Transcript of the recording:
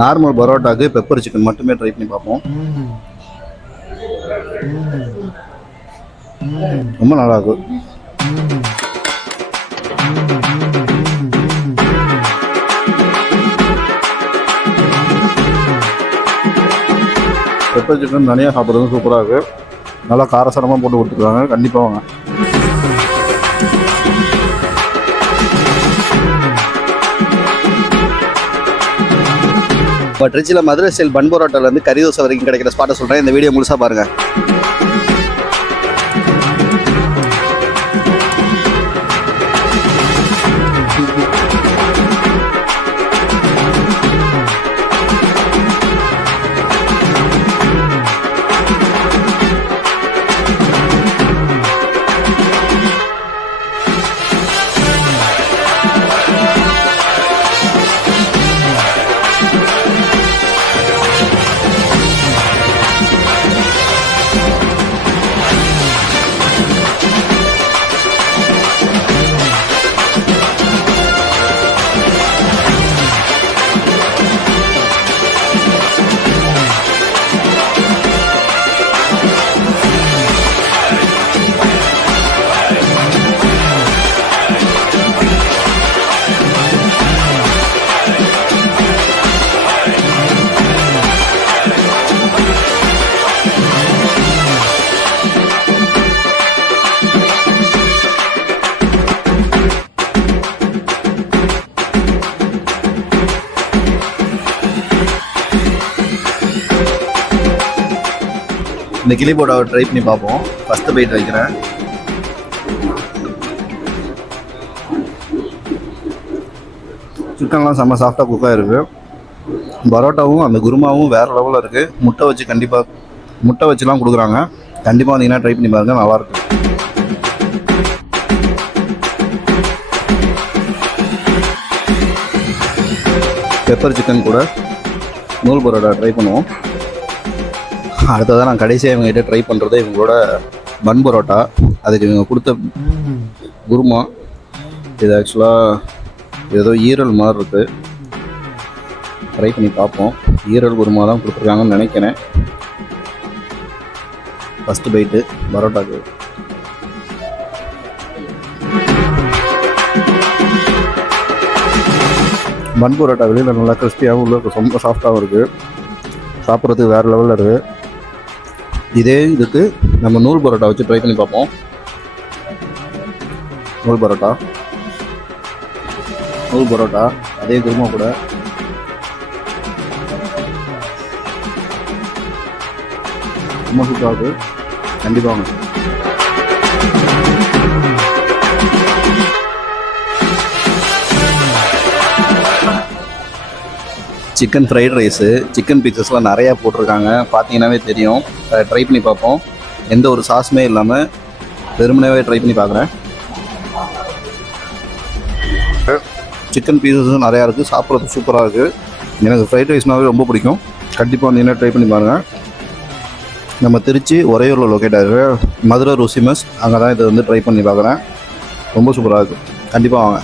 Normal பரோட்டாக்கு pepper chicken மட்டுமே try பண்ணி பார்ப்போம். ரொம்ப நல்லா இருக்கும். பெப்பர் சிக்கன் தனியாக சாப்பிட்றது சூப்பராக இருக்குது. நல்லா காரசாரமாக போட்டு கொடுத்துருக்காங்க. கண்டிப்பாக வாங்க. இப்போ ட்ரிச்சியில் மதுரை ஸ்டைல் பன் பரோட்டாலேருந்து கறி தோசை வரைக்கும் கிடைக்கிற ஸ்பாட்டை சொல்கிறேன். இந்த வீடியோ முழுசாக பாருங்கள். இந்த கிளி போட்டாவை ட்ரை பண்ணி பார்ப்போம். ஃபஸ்ட்டு பைட் வைக்கிறேன். சிக்கன்லாம் செம்ம சாஃப்டாக குக்காக இருக்குது. பரோட்டாவும் அந்த குருமாவும் வேறு லெவலில் இருக்குது. முட்டை வச்சுலாம் கொடுக்குறாங்க. கண்டிப்பாக வந்தீங்கன்னா ட்ரை பண்ணி பாருங்கள், நல்லாயிருக்கு. பெப்பர் சிக்கன் கூட நூல் பரோட்டா ட்ரை பண்ணுவோம். அடுத்ததான் நான் கடைசியாக இவங்ககிட்ட ட்ரை பண்ணுறது இவங்களோட பன் பரோட்டா. அதுக்கு இவங்க கொடுத்த குருமா இது ஆக்சுவலாக ஏதோ ஈரல் மாதிரி இருக்குது. ட்ரை பண்ணி பார்ப்போம். ஈரல் குருமா தான் கொடுத்துருக்காங்கன்னு நினைக்கிறேன். ஃபஸ்ட்டு பைட்டு பரோட்டாக்கு. பன் பரோட்டா வெளியில் நல்லா கிறிஸ்பியாகவும் உள்ள ரொம்ப சாஃப்டாகவும் இருக்குது. சாப்பிட்றதுக்கு வேறு லெவலில் இருக்குது. இதே இதுக்கு நம்ம நூல் பரோட்டா வச்சு ட்ரை பண்ணி பார்ப்போம். நூல் பரோட்டா அதே குருமா கூட ரொம்ப சூப்பராக இருக்குது. கண்டிப்பாக சிக்கன் ஃப்ரைட் ரைஸு, சிக்கன் பீசஸ்லாம் நிறையா போட்டிருக்காங்க. பார்த்தீங்கன்னாவே தெரியும். ட்ரை பண்ணி பார்ப்போம். எந்த ஒரு சாஸுமே இல்லாமல் வெறுமனவே ட்ரை பண்ணி பார்க்குறேன். சிக்கன் பீசஸும் நிறையா இருக்குது. சாப்பிட்றது சூப்பராக இருக்குது. எனக்கு ஃப்ரைட் ரைஸ்னாவே ரொம்ப பிடிக்கும். கண்டிப்பாக வந்தீங்கன்னா ட்ரை பண்ணி பாருங்கள். நம்ம திருச்சி உறையூரில் லொக்கேட் ஆகிருக்கு. மதுரை ருசி மெஸ், அங்கே தான் இதை ட்ரை பண்ணி பார்க்குறேன். ரொம்ப சூப்பராக இருக்குது. கண்டிப்பாக வாங்க.